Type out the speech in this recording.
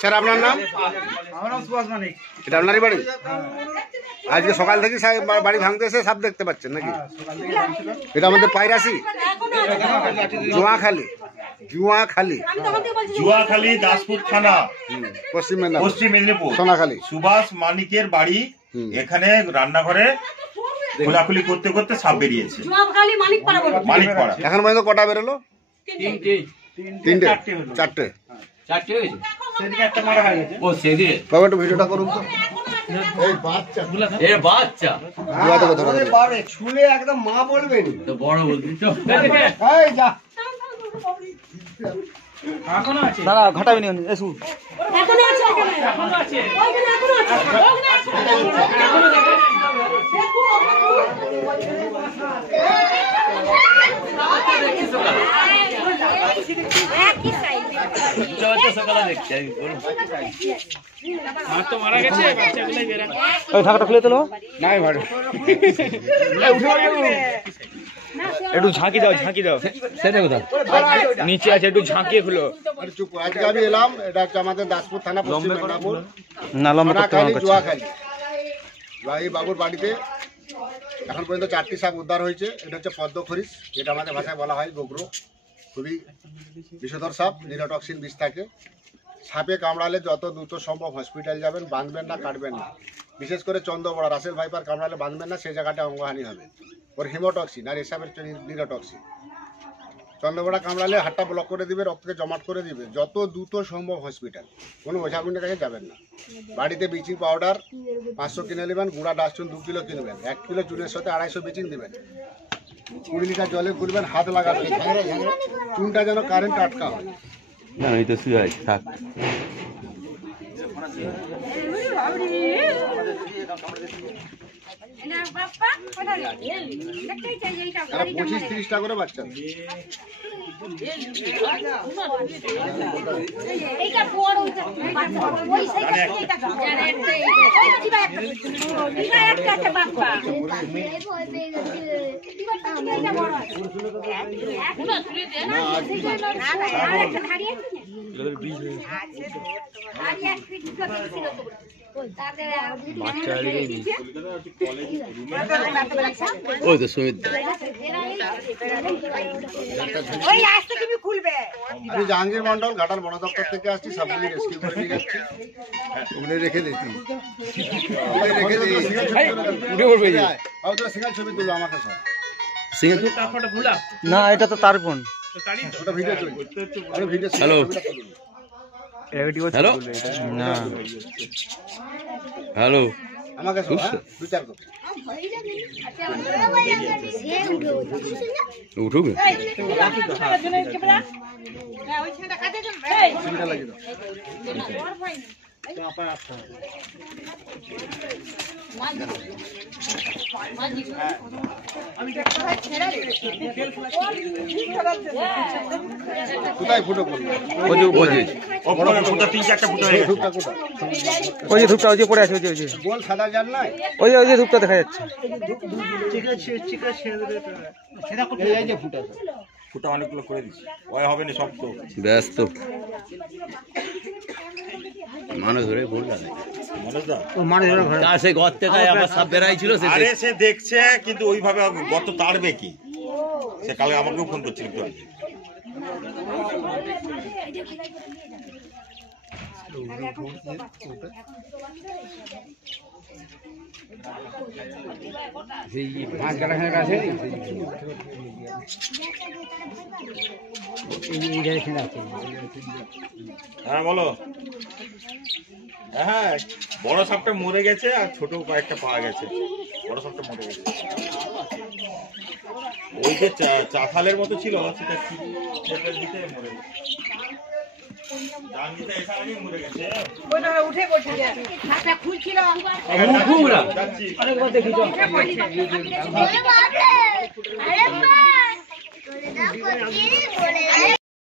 Sir আপনার নাম? আমার নাম সুভাষ মানিক। এটা আপনারই বাড়ি? আজকে সকাল থেকে বাড়ি ভাঙতে এসে সাপ দেখতে পাচ্ছেন নাকি? এটা আমাদের পায়রাসি জুয়াখালী দাসপুর থানা, পশ্চিম মেদিনীপুর। সোনাখালী সুভাষ মানিকের বাড়ি। এখানে রান্নাঘরে খোলাখুলি করতে করতে সাপ বেরিয়েছে। মানিকপাড়া। এখন পর্যন্ত কটা বেরোলো? তিনটে চারটে। সেদিকে একটা মারা হয়ে গেছে। ও সেদিকে বাবা একটু ভিডিওটা করুন তো। এই বাচ্চা শুনে একদম মা বলবেন তো বড় বলবি তো। দাদা ঘটাবেনি এসু ঢাকাটা খুলে তোলো একটু ঝাঁকি দাও সেটা কোথায় নিচে আছে, একটু ঝাঁকিয়ে খুলো। আজকে আমি এলাম, এটা হচ্ছে আমাদের দাসপুর থানা, পশ্চিম মেদিনীপুর, জুয়াখালী। ভাই বাবুর বাড়িতে এখন পর্যন্ত 4টি সাপ উদ্ধার হয়েছে। এটা হচ্ছে পদ্মখরিস, যেটা আমাদের ভাষায় বলা হয় গোগ্রো। খুবই বিষধর সাপ, নিরোটক্সিন বিষ থাকে। সাপে কামড়ালে যত দ্রুত সম্ভব হসপিটাল যাবেন, বাঁধবেন না, কাটবেন না। বিশেষ করে চন্দ্রবড়া রাসেল ভাইপার কামড়ালে বাঁধবেন না, সেই জায়গাটা অঙ্গহানি হবে। ওর হিমোটক্সিন আর এসবের নিরোটক্সিন। চন্দ্রবড়া কামড়ালে হাতটা ব্লক করে দিবে, রক্তকে জমাট করে দিবে। যত দ্রুত সম্ভব হসপিটাল, কোনো ওঝাগুন্ডের কাছে যাবেন না। বাড়িতে ব্লিচিং পাউডার 500 কিনে নেবেন, গুঁড়া ডাস্টবিন 2 কিলো কিনবেন, 1 কিলো চুনের সাথে 250 ব্লিচিং দেবেন, 20 লিটার জলে গুলবেন, হাত লাগাবেন, চুনটা যেন কারেন্ট আটকা হয়। না এই তো শুয়ে আছে, থাক। 25-30 টাকা করে বাচ্চা। ওই তো সুমিত আমি জাহাঙ্গীর মন্ডল, ঘাটাল বন দপ্তর থেকে আসছি। সবগুলি রেস্কিউ করে নিয়ে যাচ্ছি। ওগুলো রেখে দিচ্ছি, সিঙ্গেল ছবি তুলো আমাকে সব। না এটা তো তার ফোন। ওটা ভিডিও চলছে। হ্যালো হ্যালো না হ্যালো আমাকে সব 2-4 কপি উঠুক। কোথায় ফুটো করলো? ওই যে ধূপটা ওই যে পড়ে আছে, ওই যে বল সাদা জান নাই, ওই যে ধূপটা দেখা যাচ্ছে। এই যে ফুটা অনেকগুলো করে দিচ্ছি, ওই হবে না সব তো ব্যস্ত মানুষ ধরে ভুল লাগে। সে গর্তে আবার সাপ বেড়াইছিল, আরে সে দেখছে কিন্তু ওইভাবে গত তাড়বে কি, সে কালকে আমাকেও ফোন করছিল একটু আগে। হ্যাঁ বলো। হ্যাঁ বড় সাপটা মরে গেছে আর ছোট কয়েকটা পাওয়া গেছে। বড় সাপটা মরে গেছে। ওই যে চাথালের মতো ছিল সেটা দিতে মরে গেছে। মরে গেছে। উঠে বসে খুলছিল